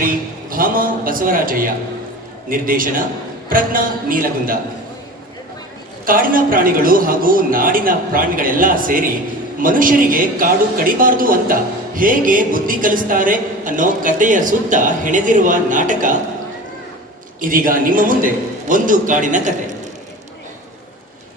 ಶ್ರೀ ಭಾಮ ಬಸವರಾಜಯ್ಯ. ನಿರ್ದೇಶನ ಪ್ರಜ್ಞಾ ನೀಲಗುಂದ. ಕಾಡಿನ ಪ್ರಾಣಿಗಳು ಹಾಗೂ ನಾಡಿನ ಪ್ರಾಣಿಗಳೆಲ್ಲ ಸೇರಿ ಮನುಷ್ಯರಿಗೆ ಕಾಡು ಕಡಿಬಾರದು ಅಂತ ಹೇಗೆ ಬುದ್ಧಿ ಕಲಿಸ್ತಾರೆ ಅನ್ನೋ ಕಥೆಯ ಸುತ್ತ ಹೆಣೆದಿರುವ ನಾಟಕ ಇದೀಗ ನಿಮ್ಮ ಮುಂದೆ ಒಂದು ಕಾಡಿನ ಕತೆ.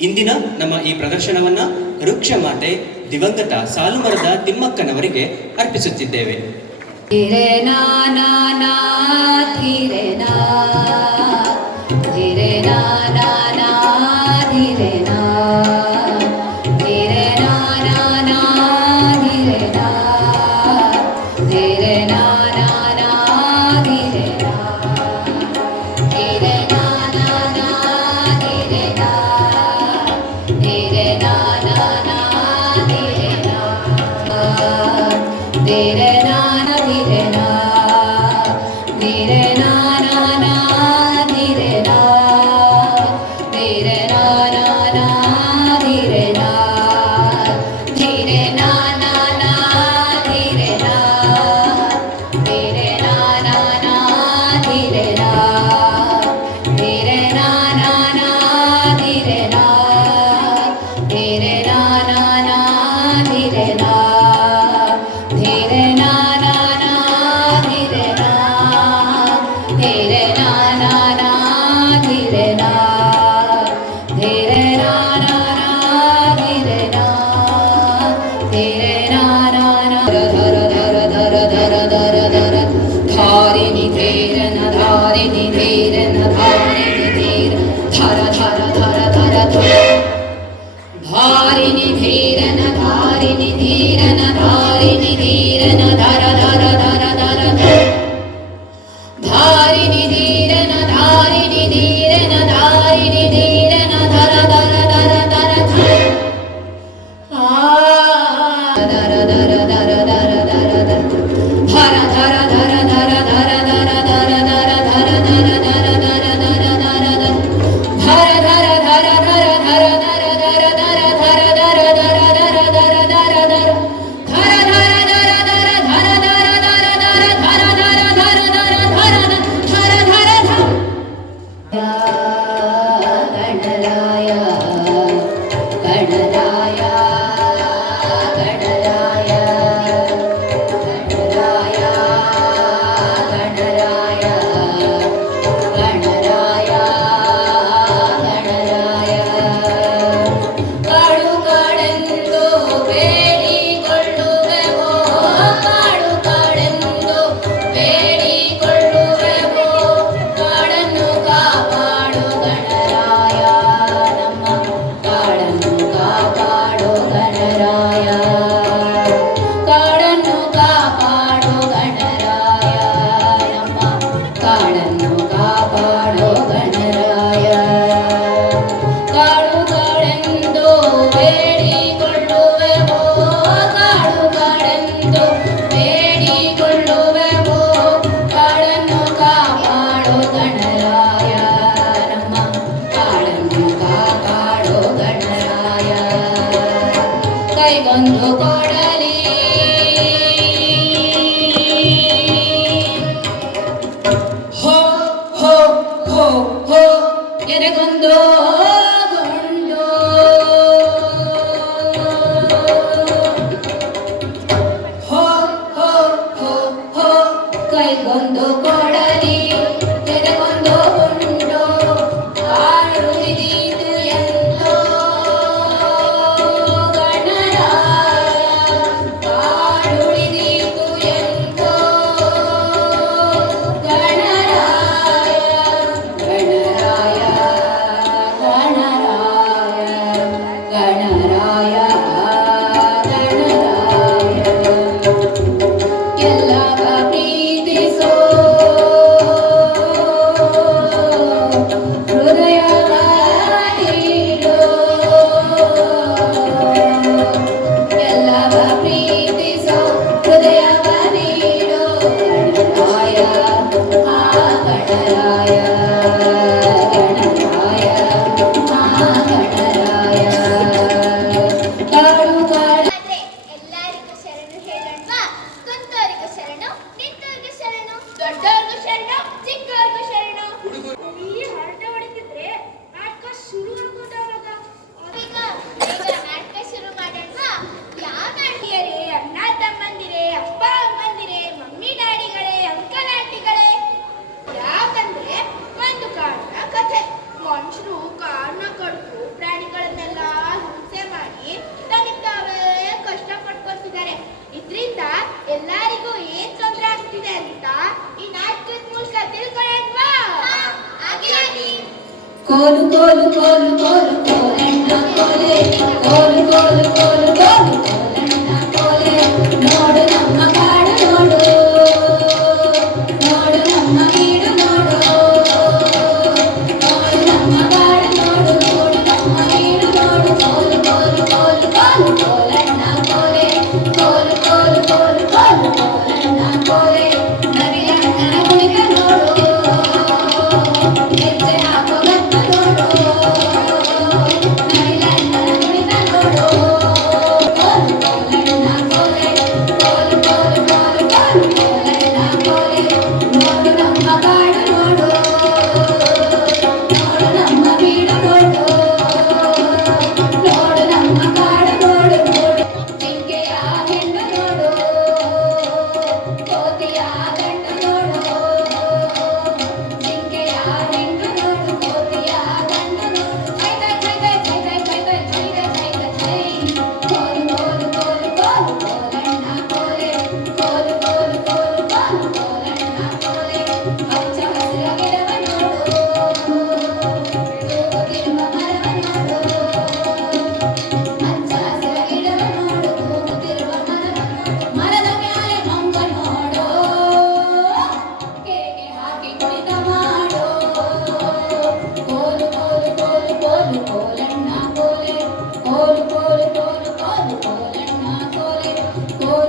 ಇಂದಿನ ನಮ್ಮ ಈ ಪ್ರದರ್ಶನವನ್ನು ವೃಕ್ಷ ಮಾತೆ ದಿವಂಗತ ಸಾಲುಮರದ ತಿಮ್ಮಕ್ಕನವರಿಗೆ ಅರ್ಪಿಸುತ್ತಿದ್ದೇವೆ. રે ના ના ના થી રે ના રે ના ના காணல் Goiânia.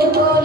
கொண்டு போ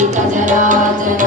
ಈ